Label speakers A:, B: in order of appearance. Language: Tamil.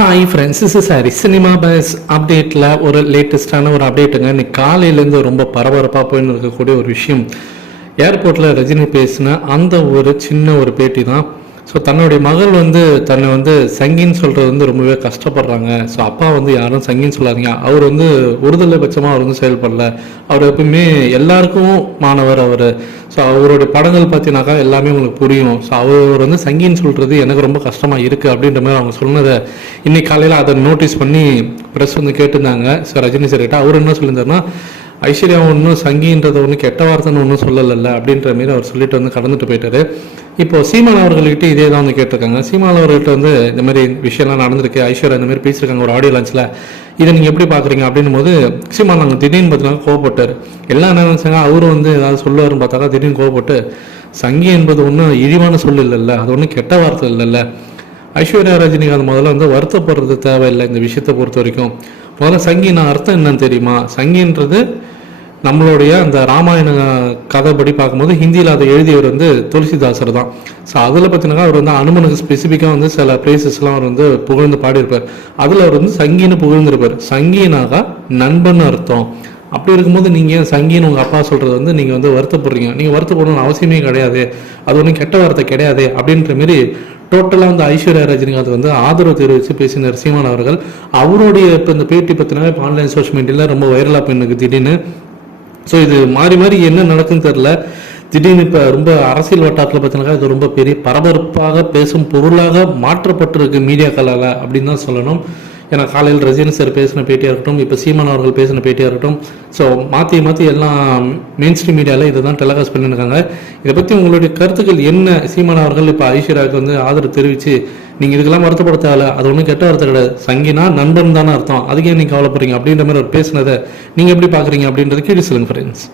A: ஹாய் ஃப்ரெண்ட்ஸ் இஸ் சாரி சினிமா பஸ் அப்டேட்டில் ஒரு லேட்டஸ்டான ஒரு அப்டேட்டுங்க இன்னைக்கு காலையிலேருந்து ரொம்ப பரபரப்பாக போயின்னு இருக்கக்கூடிய ஒரு விஷயம். ஏர்போர்ட்டில் ரஜினி பேசின அந்த ஒரு சின்ன ஒரு பேட்டி தான் ஸோ தன்னுடைய மகள் வந்து தன்னை வந்து சங்கின்னு சொல்கிறது வந்து ரொம்பவே கஷ்டப்படுறாங்க. ஸோ அப்பா வந்து யாரும் சங்கின்னு சொல்லாதீங்க. அவர் வந்து ஒருதலை பட்சமாக அவர் வந்து செயல்படல. அவர் எப்பவுமே எல்லாருக்கும் மாணவர் அவர். ஸோ அவருடைய படங்கள் பார்த்தீங்கன்னாக்கா எல்லாமே உங்களுக்கு புரியும். ஸோ அவர் வந்து சங்கின்னு சொல்கிறது எனக்கு ரொம்ப கஷ்டமாக இருக்குது அப்படின்ற மாதிரி அவங்க சொன்னதை இன்னைக்கு காலையில் அதை நோட்டீஸ் பண்ணி ப்ரெஸ் வந்து கேட்டிருந்தாங்க. ஸோ ரஜினி சார் கிட்ட அவர் என்ன சொல்லியிருந்தாருன்னா ஐஸ்வர்யா ஒன்றும் சங்கின்றத ஒன்றும் கெட்ட வார்த்தைன்னு ஒன்றும் சொல்லலைல்ல அப்படின்ற மாரி அவர் சொல்லிட்டு வந்து கடந்துட்டு போயிட்டாரு. இப்போ சீமான் அவர்கள்கிட்ட இதே தான் வந்து கேட்டிருக்காங்க. சீமான் அவர்கள்ட்ட வந்து இந்த மாதிரி விஷயம்லாம் நடந்திருக்கு. ஐஸ்வர்யா இந்த மாதிரி பேசியிருக்காங்க ஒரு ஆடியோ லான்ச்சில் இதை நீங்கள் எப்படி பார்க்குறீங்க அப்படின்னும் போது சீமான் நாங்கள் திடீர்னு பார்த்தீங்கன்னா கோவப்பட்டார். எல்லாம் என்ன நினச்சாங்க அவரும் வந்து ஏதாவது சொல்லுவாருன்னு பார்த்தாக்கா திடீர்னு கோவப்பட்டு சங்கி என்பது ஒன்றும் இழிவான சொல் இல்லைல்ல அது ஒன்றும் கெட்ட வார்த்தை இல்லைல்ல. ஐஸ்வர்யா ரஜினிகாந்த் முதல்ல வந்து வருத்தப்படுறது தேவையில்லை இந்த விஷயத்தை பொறுத்த வரைக்கும். முதல்ல சங்கின அர்த்தம் என்னன்னு தெரியுமா? சங்கின்றது நம்மளுடைய அந்த ராமாயண கதைப்படி பார்க்கும்போது ஹிந்தியில் அதை எழுதியவர் வந்து துளசிதாசர் தான். ஸோ அதில் பார்த்தீங்கன்னா அவர் வந்து அனுமனுக்கு ஸ்பெசிஃபிக்காக வந்து சில பிளேசஸ்லாம் அவர் வந்து புகழ்ந்து பாடியிருப்பார். அதில் அவர் வந்து சங்கின்னு புகழ்ந்திருப்பார். சங்கீனாக நண்பன் அர்த்தம். அப்படி இருக்கும்போது நீங்கள் ஏன் சங்கின்னு உங்கள் அப்பா சொல்கிறது வந்து நீங்கள் வந்து வருத்தப்படுறீங்க? நீங்கள் வருத்தப்படணும்னு அவசியமே கிடையாது. அது ஒன்றும் கெட்ட வார்த்தை கிடையாது அப்படின்ற மாரி டோட்டலாக வந்து ஐஸ்வர்யா ரஜினிகாந்த் வந்து ஆதரவு தெரிவித்து பேசினார் சீமான் அவர்கள். அவருடைய இப்போ இந்த பேட்டி பற்றினாவே இப்போ ஆன்லைன் சோஷியல் மீடியாவில் ரொம்ப வைரலாக போயிருக்கு திடீர்னு. ஸோ இது மாறி மாறி என்ன நடக்குன்னு தெரில திடீர்னு இப்போ ரொம்ப அரசியல் வட்டாரத்தில் பார்த்தீங்கன்னா இது ரொம்ப பெரிய பரபரப்பாக பேசும் பொருளாக மாற்றப்பட்டிருக்கு மீடியாக்களால் அப்படின்னு தான் சொல்லணும். ஏன்னா காலையில் ரஜினி சார் பேசின பேட்டியாக இருக்கட்டும் இப்போ சீமான் அவர்கள் பேசின பேட்டியாக இருக்கட்டும். ஸோ மாற்றி மாற்றி எல்லாம் மெயின் ஸ்ட்ரீம் மீடியாவில் இதை தான் டெலகாஸ்ட் பண்ணியிருக்காங்க இதை பற்றி உங்களுடைய கருத்துக்கள் என்ன? சீமான் அவர்கள் இப்போ ஐஸ்வர்யாவுக்கு வந்து ஆதரவு தெரிவித்து நீங்கள் இதுக்கெல்லாம் வருத்தப்பட தேவையில்ல அது ஒன்றும் கெட்ட வார்த்தை கிடையாது. சங்கினா நண்பன் தானே அர்த்தம். அதுக்கே நீங்கள் கவலைப்படுறீங்க? அப்படின்ற மாதிரி ஒரு பேசினதை நீங்கள் எப்படி பார்க்குறீங்க அப்படின்றது கீழே சொல்லுங்கள் ஃப்ரெண்ட்ஸ்